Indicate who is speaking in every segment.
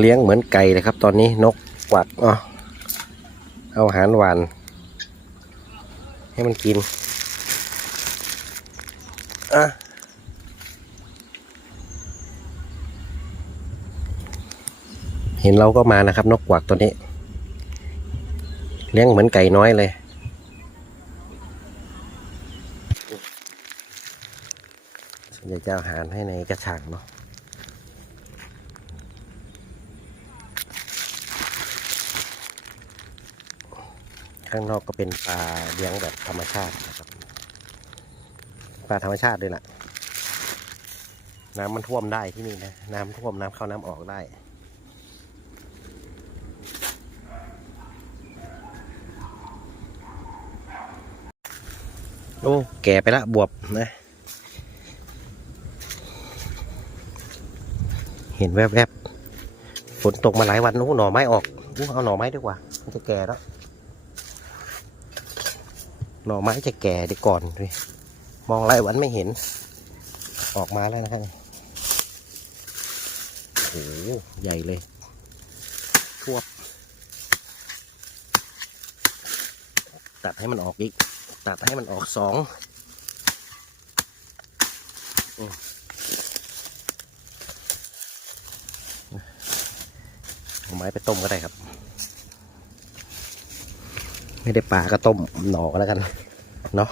Speaker 1: เลี้ยงเหมือนไก่เลยครับ ตอนนี้นกกวักอ๋อเอาอาหารหวาน ให้มันกินอะเห็นเราก็มานะครับ นกกวักตัวนี้ เลี้ยงเหมือนไก่น้อยเลยส่วนใหญ่จะเอาอาหารให้ในกระชังเนาะ ข้างนอกก็เป็นปลาเลี้ยงแบบธรรมชาตินะครับ ปลาธรรมชาติด้วยล่ะ น้ำมันท่วมได้ที่นี่นะ น้ำท่วมน้ำเข้าน้ำออกได้โอ้แก่ไปละบวบนะ เห็นแวบๆฝนตกมาหลายวันโอ้หน่อไม้ออกอเอาหน่อไม้ดีกว่ามันจะแก่แล้ว หน่อไม้จะแก่ดีก่อนด้วยมองหลายวันไม่เห็น ออกมาแล้วนะครับโอ้โหใหญ่เลยทวบตัดให้มันออกอีก ตัดให้มันออกสองอเอาไม้ไปต้มก็ได้ครับ ไม่ได้ปลาก็ต้มหน่อก็แล้วกันเนาะ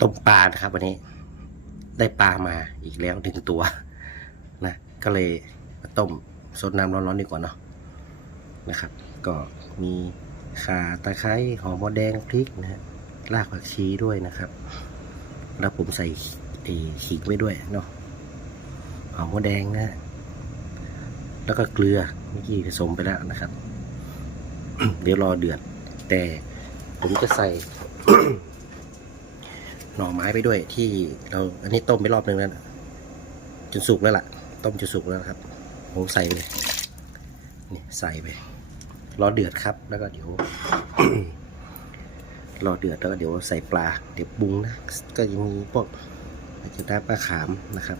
Speaker 1: ต้มปลานะครับวันนี้ ได้ปลามาอีกแล้วหนึ่งตัวนะก็เลยมาต้มซดน้ำร้อนๆดีกว่าเนาะนะครับ ก็มีข่าตะไคร้หอมหัวแดงพริกนะฮะรากผักชีด้วยนะครับ แล้วผมใส่ไอ้ขิงไว้ด้วยเนาะหอมหัวแดงนะแล้วก็เกลือเมื่อกี้ผสมไปแล้วนะครับ เดี๋ยวรอเดือด แต่ผมจะใส่ หน่อไม้ไปด้วยที่เราอันนี้ต้มไปรอบนึงแล้วนะจนสุกแล้วล่ะ ต้มจนสุกแล้วครับผมใส่เลยนี่ใส่ไปรอเดือดครับ แล้วก็เดี๋ยวรอเดือดแล้วก็เดี๋ยวใส่ปลาเดี๋ยวปรุงนะก็ยังมีพวกอาจจะได้ปลาขามนะครับ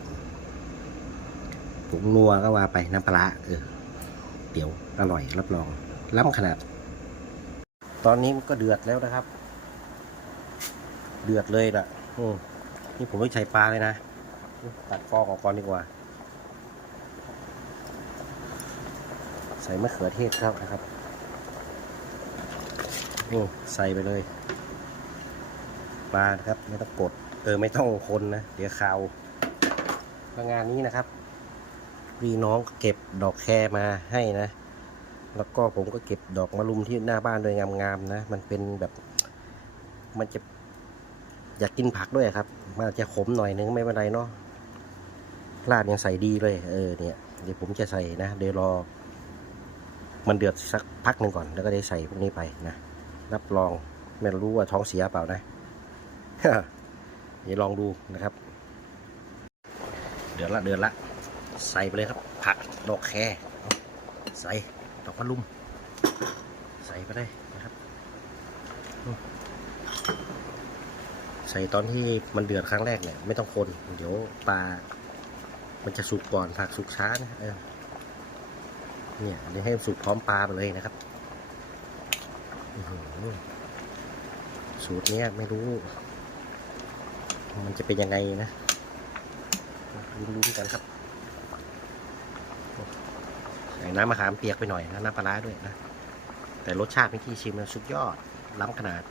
Speaker 1: ผงนัวก็ว่าไปน้ำปลาเออเดี๋ยวอร่อยรับรองล้ำขนาด ตอนนี้มันก็เดือดแล้วนะครับ เดือดเลยล่ะอืมนี่ผมไม่ใช้ปลาเลยนะ ตัดฟองออกก่อนดีกว่า ใส่มะเขือเทศเข้านะครับนี่ใส่ไปเลย ปลานะครับ ไม่ต้องกด เออ ไม่ต้องคนนะ เดี๋ยวขาวแล้วงานนี้นะครับพี่น้องเก็บดอกแครมาให้นะ แล้วก็ผมก็เก็บดอกมะลุมที่หน้าบ้านโดยงามๆนะ มันเป็นแบบ มันจะ อยากกินผักด้วยครับมันอาจจะขมหน่อยนึงไม่เป็นไรเนาะลาบยังใส่ดีเลย เออเนี่ยเดี๋ยวผมจะใส่นะ เดี๋ยวรอ มันเดือดสักพักหนึ่งก่อน แล้วก็ได้ใส่พวกนี้ไปนะรับรองไม่รู้ว่าท้องเสียเปล่านะเดี๋ยวลองดูนะครับ เดือดละเดือดละ ใส่ไปเลยครับ ผักดอกแครใส่ดอกมะลุม ใส่ไปเลยนะครับ ส่ตอนที่มันเดือดครั้งแรกเนี่ยไม่ต้องคน เดี๋ยวปลา มันจะสุกก่อนผักสุกช้านะเออเนี่ยเดี๋ยวให้สุกพร้อมปลาไปเลยนะครับสูตรเนี้ยไม่รู้ มันจะเป็นยังไงนะลุ้นๆกันครับใส่น้ำมะขามเปียกไปหน่อยนะน้ำปลาร้าด้วยนะ แต่รสชาติเมื่อกี้ชิมแล้วสุดยอดล้ำขนาด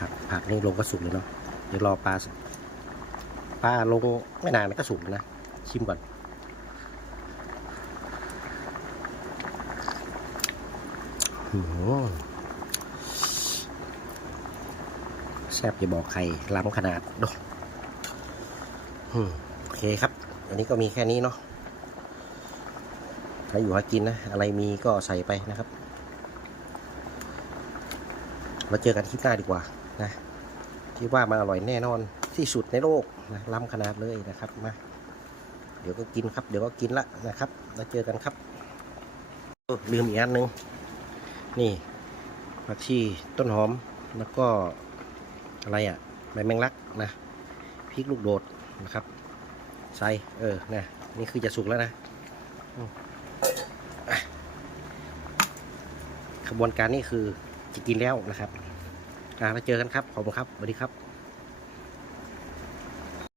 Speaker 1: ผักผักนี่ลงก็สุกเลยเนาะเดี๋ยวรอปลาสุกปลาลงไม่นานมันก็สุกนะชิมก่อนแซ่บอย่าบอกใครล้ำขนาดดูอืมเคครับ อันนี้ก็มีแค่นี้เนาะถ้าอยู่หากินนะ อะไรมีก็ใส่ไปนะครับ มาเจอกันที่หน้าดีกว่า นะที่ว่ามันอร่อยแน่นอนที่สุดในโลกนะล้ำขนาดเลยนะครับมาเดี๋ยวก็กินครับ เดี๋ยวก็กินละนะครับ แล้วเจอกันครับลืมอีกอันหนึ่งนี่ผักชีต้นหอมแล้วก็อะไรอะใบแมงลักนะพริกลูกโดดนะครับใส่เออนะนี่คือจะสุกแล้วนะอืมอะขบวนการนี่คือจะกินแล้วนะครับ อ่าแล้วเจอกันครับ ขอบคุณครับสวัสดีครับ